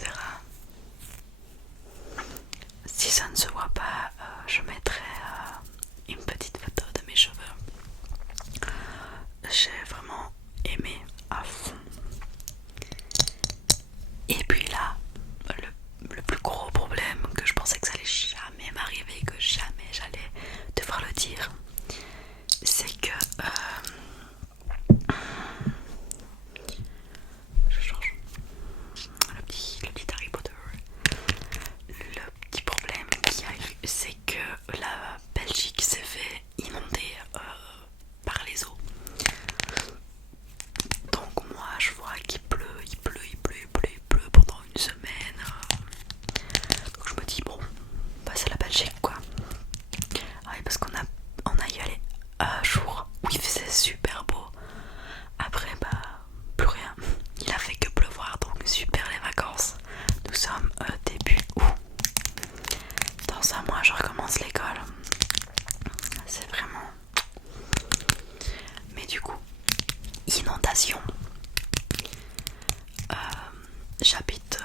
se verra. Si ça ne se voit pas, je mettrai une petite photo de mes cheveux. J'ai vraiment aimé à fond. Et puis là, le plus gros problème que je pensais que ça allait jamais m'arriver, que jamais j'allais devoir le dire, c'est que je change le petit Harry Potter. Le petit problème qu'il y a eu, c'est que la Belgique s'est fait inonder par les eaux. Donc moi je vois qu'il pleut, il pleut pendant une semaine. Donc je me dis bon, bah c'est la Belgique quoi. Ah oui, parce on a y allé un jour où il faisait super beau. Après bah plus rien. Il a fait que pleuvoir, donc super les vacances. Nous sommes début août. Dans un mois je recommence l'école. C'est vraiment... Mais du coup, inondation. J'habite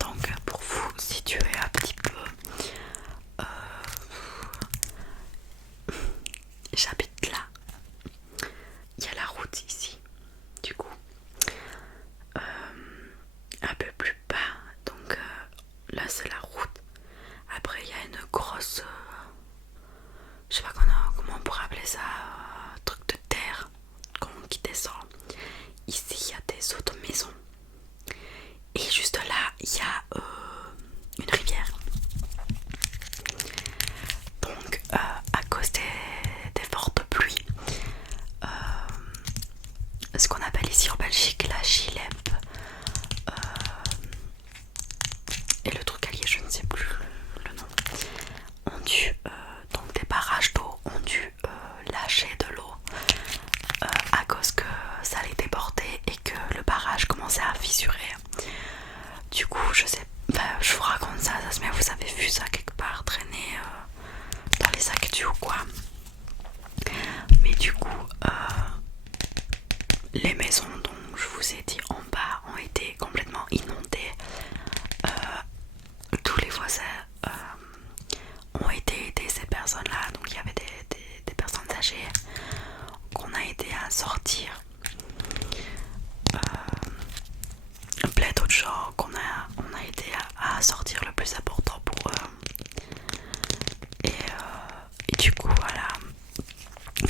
donc pour vous situer un petit peu, j'habite là. Il y a la route ici. Du coup, un peu plus bas. Donc là c'est la route. Après il y a une grosse, je sais pas comment on pourrait appeler ça, truc de terre qui descend. Ici il y a des autres maisons. Et juste là il y a une rivière. Donc à cause des fortes pluies, ce qu'on appelle ici en Belgique la Gilemp, et le truc allié, je ne sais plus le nom, ont dû, donc des barrages d'eau ont dû lâcher de l'eau à cause que ça allait déborder et que le barrage commençait à fissurer. Du coup je sais, je vous raconte ça se met, vous avez vu ça quelque part traîner dans les actus ou quoi. Mais du coup les maisons dont je vous ai dit en bas ont été complètement inondées. Tous les voisins ont été aidés, ces personnes là. Donc il y avait des personnes âgées qu'on a aidé à sortir, plein d'autres gens on a aidé à sortir le plus important pour eux. Et du coup voilà,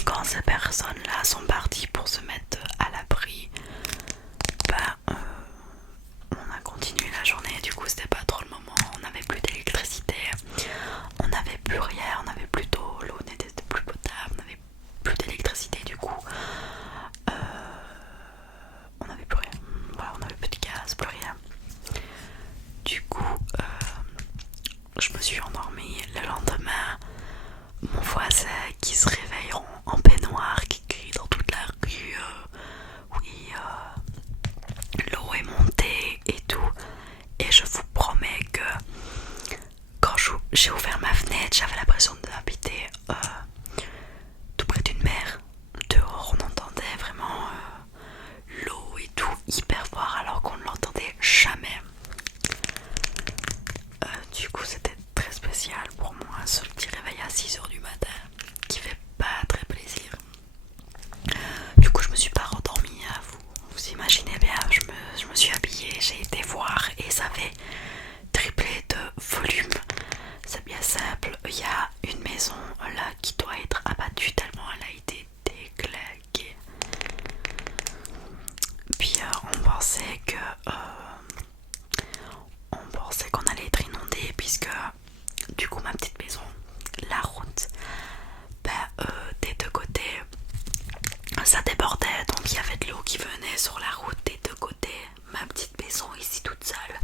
quand ces personnes là sont parties pour se mettre à l'abri, on a continué la journée. Du coup c'était pas trop le moment, on n'avait plus d'électricité, on n'avait plus rien, on n'avait plus d'eau, l'eau n'était plus potable, on n'avait plus d'électricité. Du coup on n'avait plus rien, voilà, on n'avait plus de gaz, plus rien. Du coup je me suis endormie. Le lendemain, mon voisin qui se réveille en peignoir, qui crie dans toute la rue oui, l'eau est montée et tout. Et je vous promets que quand j'ai ouvert ma fenêtre, j'avais l'impression d'habiter tout près d'une mer. Dehors on entendait vraiment l'eau et tout hyper fort alors qu'on ne l'entendait jamais. Du coup c'était très spécial pour moi, ce petit réveil à 6 h du matin qui fait pas très plaisir. Du coup je me suis pas rendormie, hein. Vous imaginez bien, je me suis habillée, j'ai été voir et ça avait triplé de volume. C'est bien simple, il y a une maison là qui doit être abattue tellement elle a été déglinguée. Puis on pensait qu'on allait être inondé puisque du coup ma petite maison, la route, des deux côtés ça débordait, donc il y avait de l'eau qui venait sur la route des deux côtés. Ma petite maison ici toute seule,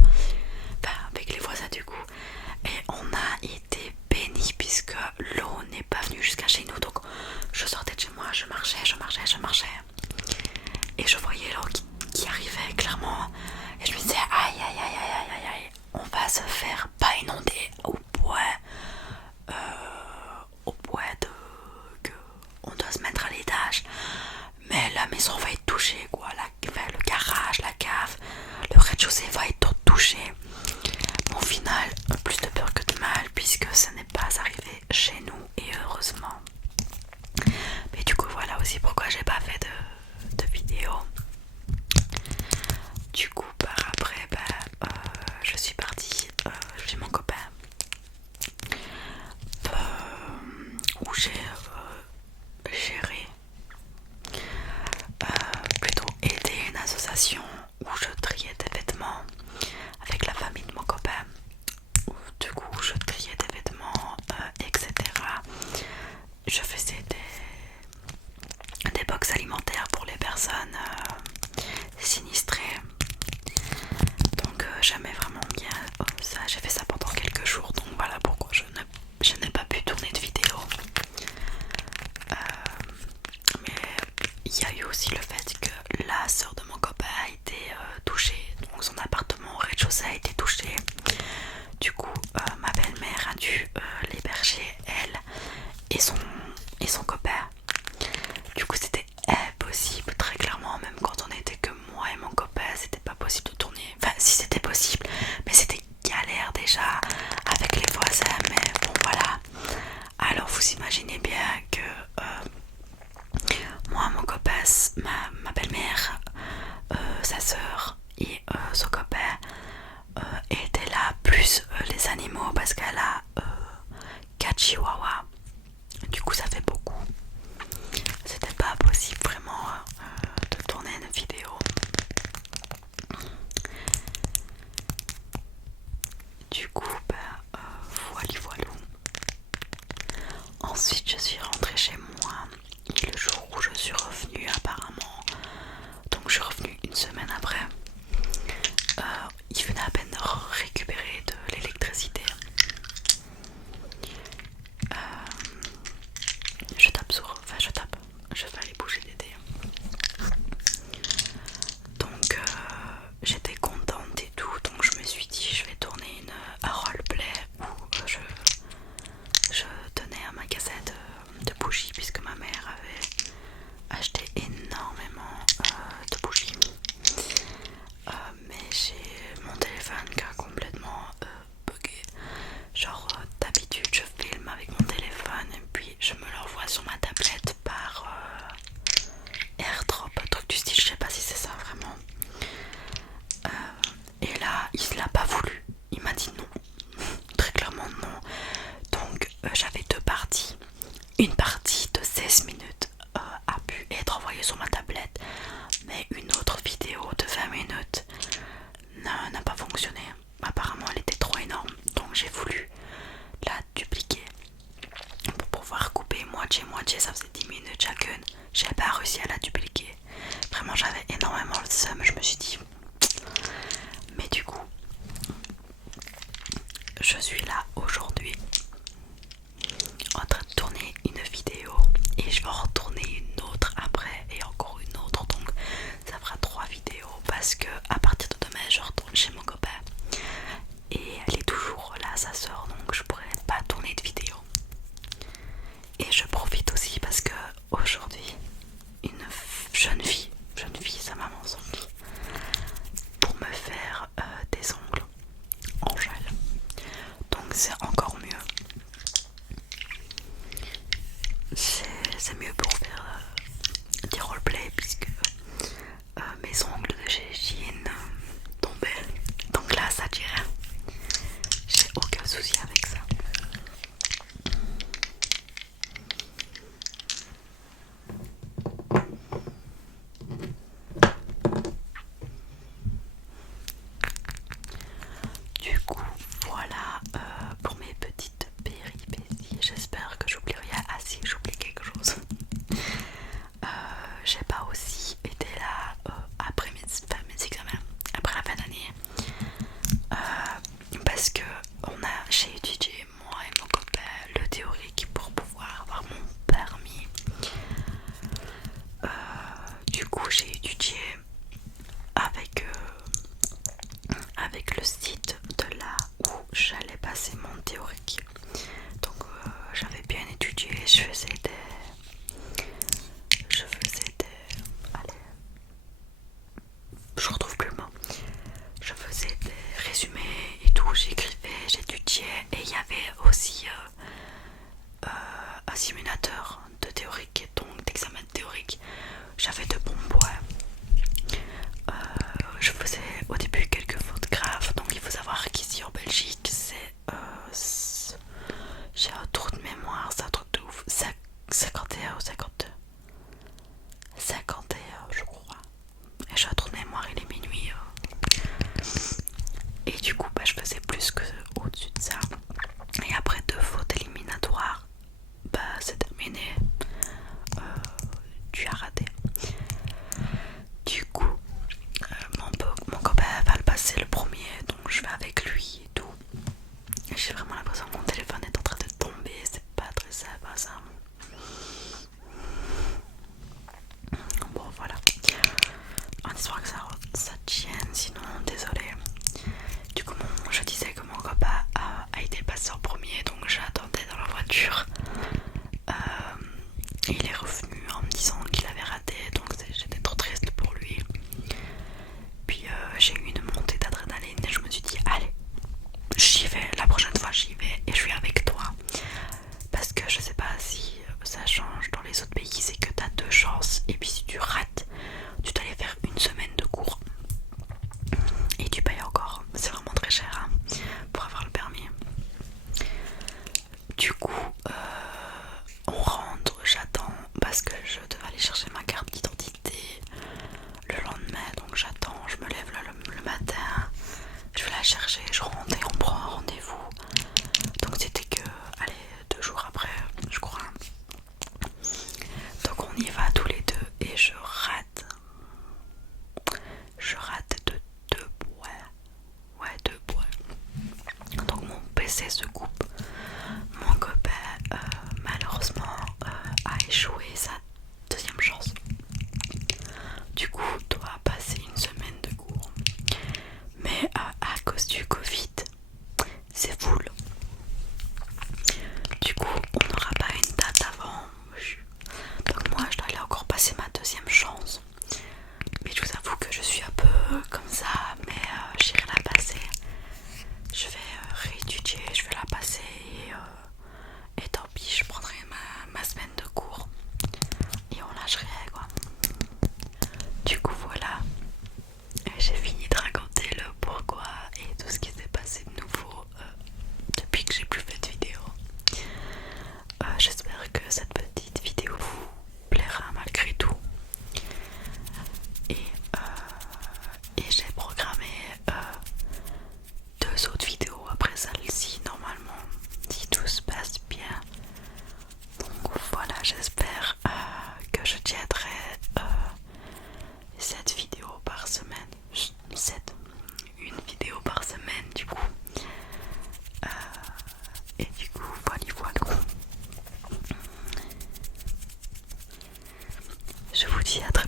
rez-de-chaussée va être touché. Au final, plus de peur que de mal, puisque ce n'est pas arrivé chez nous, et heureusement. Mais du coup, voilà aussi pourquoi j'ai pas fait de vidéo. Du coup, par après, je suis partie chez mon copain, où j'ai géré, plutôt aidé une association où je triais des vêtements avec la famille de mon copain. Du coup, je triais des vêtements, etc. Je faisais des box alimentaires pour les personnes sinistrées. Donc j'aimais vraiment bien ça. J'ai fait ça pendant quelques jours. Donc voilà pourquoi je n'ai pas pu tourner de vidéo. Mais il y a eu aussi le fait que la sœur de mon copain a été touchée. Donc son appartement au rez-de-chaussée a été touché. Du coup ma belle-mère a dû l'héberger, elle et son copain. Du coup c'était impossible, très clairement, même quand on était que moi et mon copain, c'était pas possible de tourner. Enfin si, c'était possible, mais c'était galère déjà avec les voisins. Mais bon voilà. Alors vous imaginez bien que moi, mon copain, ma belle-mère, sa soeur et son copain étaient là, plus les animaux, parce qu'elle a 4 chihuahuas. Du coup ça fait beaucoup. C'était pas possible vraiment de tourner une vidéo. Du coup voilà. Ensuite je suis rentrée chez moi, et le jour où je suis revenue apparemment, donc je suis revenue une semaine après, il venait à peine de récupérer de l'électricité. Je vais aller bouger des dés. Donc j'étais contente et tout, donc je me suis dit je vais tourner un roleplay où je tenais un magasin de bougies, puisque ma mère avait acheté énormément de bougies. Mais j'ai mon téléphone qui a complètement bugué. Genre d'habitude je filme avec mon téléphone et puis je me l'envoie sur ma tablette par AirDrop, un truc du style, je sais pas si c'est ça vraiment. Et là il l'a pas voulu, il m'a dit non, très clairement non. Donc j'avais deux parties. Une partie de 16 minutes a pu être envoyée sur ma tablette, mais une autre vidéo de 20 minutes n'a pas fonctionné. Apparemment elle était trop énorme, donc j'ai voulu la dupliquer pour pouvoir couper moitié, ça faisait 10 minutes chacune. J'ai pas réussi à la dupliquer. Vraiment j'avais énormément le seum, je me suis dit. Mais du coup, je suis là aujourd'hui en train de tourner une vidéo et je vais en retourner une autre après et encore une autre. Donc ça fera 3 vidéos parce que à partir de demain je retourne chez mon copain et elle est toujours là, sa soeur, donc je pourrais pas tourner de vidéo. Et je profite aussi parce que aujourd'hui une jeune fille, sa maman son fille, pour me faire des ongles en gel. Donc c'est encore mieux. C'est mieux pour faire des roleplays, puisque mes ongles de chez Shein tombaient. Donc là ça tire. J'ai aucun souci avec ça. Du coup voilà pour mes petites péripéties. J'espère que j'oublie rien. Ah si, j'oublie quelque chose. J'ai pas aussi été là après mes examens, après la fin d'année, parce que j'ai étudié moi et mon copain le théorique pour pouvoir avoir mon permis. Du coup j'ai étudié avec le site de là où j'allais passer mon théorique. Donc j'avais bien étudié, je faisais des allez, je retrouve plus le mot. Je faisais passer le premier, donc je vais avec lui et tout. J'ai vraiment l'impression que mon téléphone est en train de tomber, c'est pas très sympa ça. Bon voilà, en espérant que ça tienne, sinon désolé. Du coup je disais que mon copain a été passé en premier, donc j'attendais dans la voiture. Il est revenu en me disant qu'il avait raté, donc j'étais trop triste pour lui. Puis j'ai eu une montée d'adrénaline et je me suis dit allez, j'y vais, la prochaine fois j'y vais et je suis avec toi. Parce que je sais pas si ça change dans les autres pays, c'est que t'as 2 chances et puis si tu rates, tu dois aller faire une semaine de cours. Et tu payes encore, c'est vraiment très cher hein, pour avoir le permis. Du coup, on rentre, j'attends parce que je devais aller chercher ma carte d'identité le lendemain, donc j'attends, je me lève le matin, je vais la chercher, je rentre et on prend un rendez-vous. Donc c'était que, allez, 2 jours après, je crois. Donc on y va tous les deux et je rate de 2 points. Ouais, 2 points. Donc mon PC se coupe. Mon copain malheureusement a échoué sa 2e chance. Du coup doit passer une semaine de cours. Mais à cause du Covid, c'est full. Du coup on n'aura pas une date avant. Donc moi je dois aller encore passer ma 2e chance. Mais je vous avoue que je suis un peu comme ça, mais j'irai la passer. Je vais réétudier, je vais la passer et tant pis, je prendrai ma semaine de cours et on lâcherait quoi. Du coup voilà, j'ai fini de raconter le pourquoi et tout ce qui s'est passé de nouveau depuis que j'ai plus fait de vidéo. J'espère que cette petite vidéo vous plaira malgré tout. Et j'ai programmé 2 autres vidéos après celle-ci normalement, si tout se passe bien. Donc voilà, j'espère que je tiendrai 7 vidéos par semaine. 7, une vidéo par semaine du coup. Et du coup, voilà. Je vous dis à très